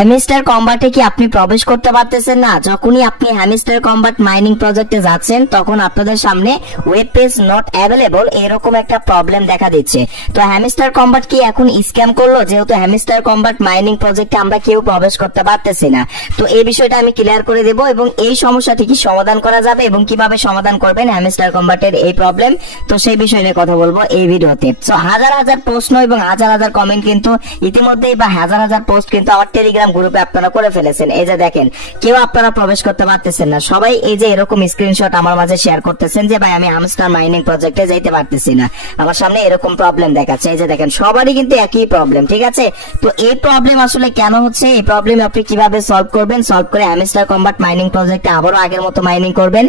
Hamster কম্বাটে কি আপনি প্রবেশ করতে পারতেছেন না? যখনই আপনি হ্যামস্টার কম্বাট মাইনিং প্রজেক্টে যাচ্ছেন তখন আপনাদের সামনে ওয়েব পেজ নট অ্যাভেলেবল এরকম একটা প্রবলেম দেখা দিচ্ছে। তো হ্যামস্টার কম্বাট কি এখন স্ক্যাম করলো? যেহেতু হ্যামস্টার কম্বাট মাইনিং প্রজেক্টে আমরা কেউ প্রবেশ করতে পারতেছি না, তো এই বিষয়টা আমি ক্লিয়ার করে দেব এবং এই সমস্যাটি কি সমাধান করা যাবে এবং কিভাবে সমাধান করবেন হ্যামস্টার কম্বাটের এই প্রবলেম, তো সেই বিষয় নিয়ে কথা বলবো এই ভিডিওতে। তো হাজার হাজার প্রশ্ন এবং হাজার হাজার কমেন্ট কিন্তু ইতিমধ্যেই বা হাজার হাজার পোস্ট কিন্তু আমার টেলিগ্রাম গ্রুপে আপনারা করে ফেলেছেন। এই যে দেখেন, কেউ আপনারা প্রবেশ করতে পারতেছেন না, সবাই এই যে এরকম স্ক্রিনশট আমার মাঝে শেয়ার করতেছেন যে ভাই আমি হ্যামস্টার মাইনিং প্রজেক্টে যাইতে পারতেছি না, আমার সামনে এরকম প্রবলেম দেখাচ্ছে। এই যে দেখেন, সবারই কিন্তু একই প্রবলেম, ঠিক আছে? তো এই প্রবলেম আসলে কেন হচ্ছে, এই প্রবলেম আপনি কিভাবে সলভ করবেন, সলভ করে হ্যামস্টার কম্বাট মাইনিং প্রজেক্টে আবারও আগের মতো মাইনিং করবেন,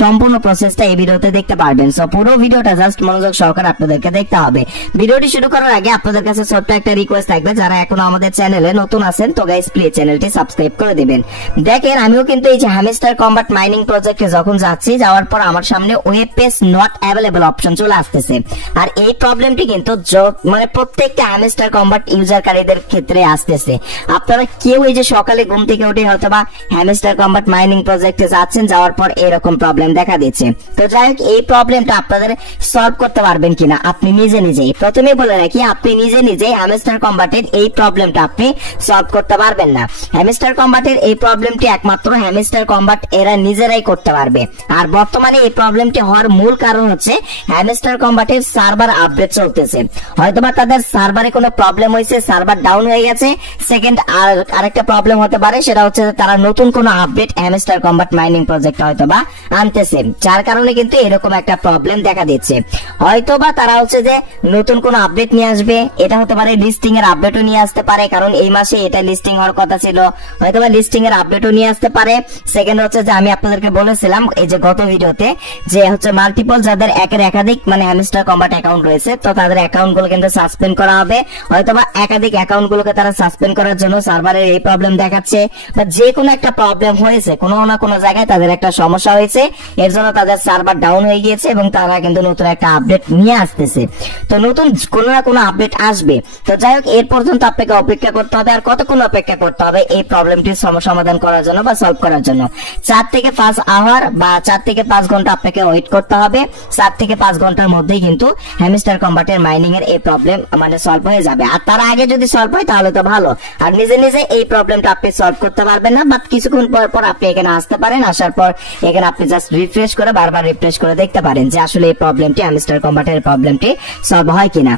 সম্পূর্ণ প্রসেসটা এই ভিডিওতে দেখতে পারবেন। সো পুরো ভিডিওটা জাস্ট মনোযোগ সহকারে আপনাদেরকে দেখতে হবে। ভিডিওটি শুরু করার আগে আপনাদের কাছে ছোট্ট একটা রিকোয়েস্ট থাকবে, যারা এখনো আমাদের চ্যানেলে নতুন আছেন তো গাইস প্লিজ চ্যানেলটি সাবস্ক্রাইব করে দিবেন। দেখেন, আমিও কিন্তু এই যে হ্যামস্টার কম্বাট মাইনিং প্রজেক্টে যখন যাচ্ছি, যাওয়ার পর আমার সামনে web page not available option চলে আসতেছে। আর এই প্রবলেমটি কিন্তু মানে প্রত্যেকটা হ্যামস্টার কম্বাট ইউজারকারীদের ক্ষেত্রে আসতেছে। আপনারা কেউ এই যে সকালে ঘুম থেকে উঠে হয়তো বা হ্যামস্টার কম্বাট মাইনিং প্রজেক্টে যাচ্ছেন, যাওয়ার পর এরকম প্রবলেম দেখা দিচ্ছে। তো যাই হোক, এই প্রবলেমটা আপনাদের সলভ করতে পারবেন কিনা আপনি নিজে নিজেই, প্রথমে বলে রাখি, আপনি নিজে নিজেই হ্যামস্টার কম্বাটের এই প্রবলেমটা আপনি সলভ করতে পারবেন না। হ্যামস্টার কম্বাটের এই প্রবলেমটি একমাত্র হ্যামস্টার কম্বাট এরা নিজেরাই করতে পারবে। আর বর্তমানে এই প্রবলেমটি হওয়ার মূল কারণ হচ্ছে হ্যামস্টার কম্বাটের সার্ভার আপডেট চলতেছে। হয়তোবা তাদের সার্ভারে কোনো প্রবলেম হয়েছে, সার্ভার ডাউন হয়ে গেছে। সেকেন্ড আরেকটা প্রবলেম হতে পারে, সেটা হচ্ছে তারা নতুন কোনো update hamster combat mining project হয়তোবা আনতেছে, যার কারণে কিন্তু এরকম একটা প্রবলেম দেখা দিচ্ছে। হয়তোবা তারা হচ্ছে যে নতুন কোনো আপডেট নিয়ে আসবে, এটা হতে পারে লিস্টিং এর আপডেটও নিয়ে আসতে পারে, কারণ এই মাসে এটা লিস্টিং হওয়ার কথা ছিল, হয়তোবা লিস্টিং এর আপডেটও নিয়ে আসতে পারে। সেকেন্ড হচ্ছে যে আমি আপনাদেরকে বলেছিলাম এই যে গত ভিডিওতে, যে হচ্ছে মাল্টিপল যাদের একাধিক মানে হ্যামস্টার কম্বাট অ্যাকাউন্ট রয়েছে, তো তাদের অ্যাকাউন্ট গুলো কিন্তু সাসপেন্ড করা হবে। হয়তোবা একাধিক অ্যাকাউন্ট গুলোকে তারা সাসপেন্ড করার জন্য সার্ভারের এই প্রবলেম দেখাচ্ছে, বা যে কোনো একটা প্রবলেম হয়েছে, কোনো না কোনো জায়গায় তাদের একটা সমস্যা হয়েছে, এর জন্য তাদের সার্ভার ডাউন হয়ে গিয়েছে এবং তারা কিন্তু নতুন একটা আপডেট নিয়ে আসতেছে। তো নতুন কোনো না কোনো আপডেট আসবে। তো যাই হোক, এর পর্যন্ত আপনাকে অপেক্ষা করতে হবে। আর কতক্ষণ অপেক্ষা করতে হবে এই প্রবলেমটির সমাধান করার জন্য বা সলভ করার জন্য? 4 থেকে 5 আওয়ার বা 4 থেকে 5 ঘন্টা আপনাকে ওয়েট করতে হবে। 4 থেকে 5 ঘন্টার মধ্যেই কিন্তু হ্যামস্টার কম্বাটের মাইনিং এর এই প্রবলেম মানে সলভ হয়ে যাবে। আর তার আগে যদি সলভ হয় তাহলে তো ভালো। আর নিজে নিজে এই প্রবলেমটা আপনি সলভ করতে পারবেন না, বাট কিছুক্ষণ পর পর আপনি এখানে আসতে পারেন। আসার পর এখানে আপনি জাস্ট রিফ্রেশ করে বারবার রিফ্রেশ করে দেখতে পারেন যে আসলে এই প্রবলেমটি হ্যামস্টার কম্বাটের প্রবলেমটি সলভ হয় কিনা।